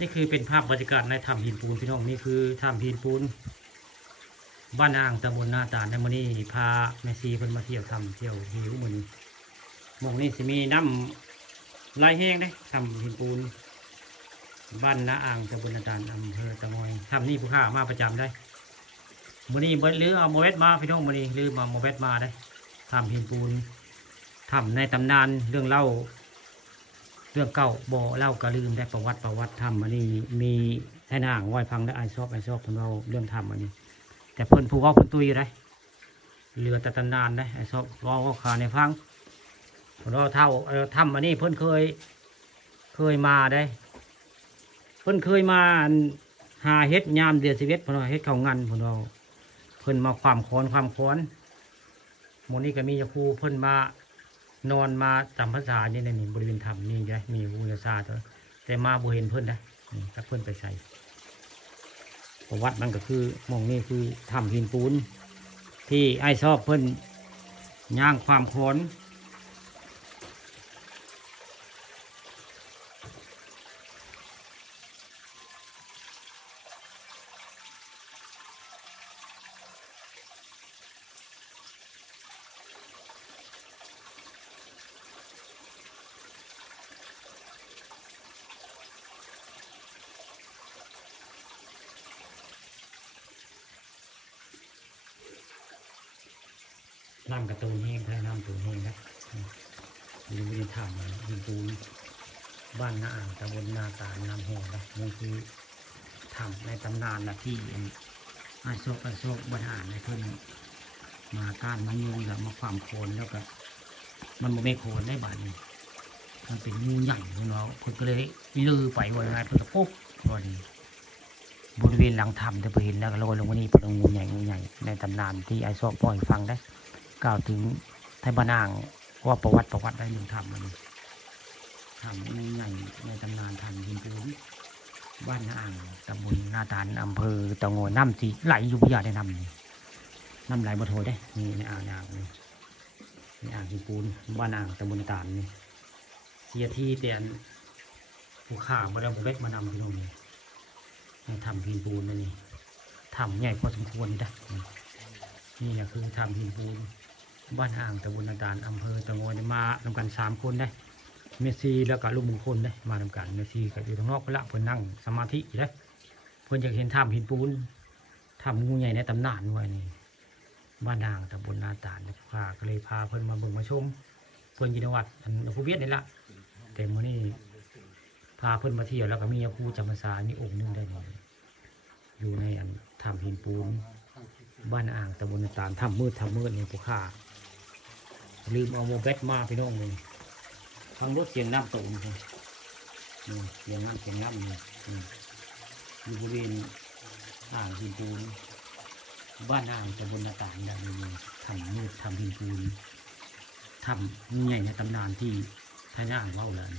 นี่คือเป็นภาพบรรยากาศในถ้ำหินปูนพี่น้องนี่คือถ้ำหินปูนบ้านอ่างตำบลนาตาลในมื้อนี้พาแม่ซีเพิ่นมาเที่ยวถ้ำเที่ยวหิวมื้อนี้หม่องนี้สิมีน้ำไหลแห้งเด้ถ้ำหินปูนบ้านนาอ่างตำบลนาตาลอำเภอตะงอยถ้ำนี้ผู้ข้ามาประจำได้มื้อนี้บ่ลือเอาโมเวสมาพี่น้องมื้อนี้ลืมเอาโมเวสมาได้ถ้ำหินปูนถ้ำในตำนานเรื่องเล่าเรื่องเก่าบ่เล่าก็ลืมได้ประวัติถ้ำอันนี้มีไอ้นางไหว้พังได้ไอซอกเพิ่นเล่าเรื่องถ้ำอันนี้แต่เพิ่นผู้เว้าเพิ่นตุยอยู่ได้เรือแต่ตำนานได้ไอซอกเว้าขาในฟังเพิ่นเว้าเท่าถ้ำอันนี้เพิ่นเคยมาได้เพิ่นเคยมาหาเฮ็ดยามเดือน11เพิ่นว่าเฮ็ดข้าวงันเพิ่นเว้าเพิ่นมาความค้อนหมู่นี้ก็มียาคูเพิ่นมานอนมาจำพรรษานี่ในบริเวณถ้ำนี่ไงมีวิทยาศาสตร์แต่มาบ่เห็นเพิ่นนะถ้าเพิ่นไปใส่ประวัติมันก็คือหม่องนี้คือถ้ำหินปูนที่ไอ้ชอบเพิ่นย่างความค้อนน้ำกระตูนแห้งถ้าน้ำตูนแห้งนะอยู่ในถ้ำหินปูนบ้านนาอ่างตำบลนาตาลน้ำแห้งนะนี่คือถ้ำในตำนานนะที่ไอ้โชคบรรหารในเพิ่นมาก้านมาโยงแล้วมาความโคนแล้วก็มันไม่โคนได้บาดนี้มันเป็นงูใหญ่เนาะเพิ่นก็เลยลือไปว่าไงเพิ่นก็ปุ๊บบริเวณหลังถ้ำจะไปเห็นแล้วก็ลอยลงมานี่เป็นงูใหญ่ในตำนานที่ไอ้โชคปล่อยฟังได้กล่าวถึงไทยบ้านอ่างว่าประวัติได้หนึ่งถ้ำมันถ้ำงูใหญ่ในตำนานถ้ำหินปูนบ้านนาอ่างตำบลนาตาลอำเภอตะโงน้ำสีไหลอยู่พิยาได้น้ำไหลมาโถได้นี่ในอ่างในอ่างหินปูนบ้านอ่างตำบลนาตาลนี่เสียที่เตียนผู้ข่ามาดามเล็กมานำพี่น้องนี่ในถ้ำหินปูนนี่ถ้ำใหญ่พอสมควรนะนี่แหละคือถ้ำหินปูนบ้านอ่างตำบลนาตาลอำเภอตะโงมาทำกัน3 คนได้เมซีแล้วก็ลูกมงคลได้มาทำกันเมซีก็อยู่ทางนอกไปละเพื่อนนั่งสมาธิได้เพื่อนอยากเห็นถ้ำหินปูนถ้ำงูใหญ่ในตำนานไว้นี่บ้านอ่างตำบลนาตาลพาก็เลยพาเพื่อนมาเบิ่งมาชมเพื่อนยินวัดอันภูเวียดนี่ละแต่เมื่อนี้พาเพื่อนมาเที่ยวแล้วก็มียาคูจำพรรษามีองค์นึงได้อยู่ในอันถ้ำหินปูนบ้านอ่างตำบลนาตาลถ้ำมืดเนี่ยผู้ข้าลืมเอาโมเบสมาพี่น้องเลยฟังรถเสียงน้ำตกนี่เสียงน้ำนี่อยู่บริเวณอ่างหินปูนบ้านอ่างตำบลนาตาลเนี่ยมีถ้ำมืดถ้ำหินปูนถ้ำใหญ่ในตำนานที่ไทยน่างเล่าเลย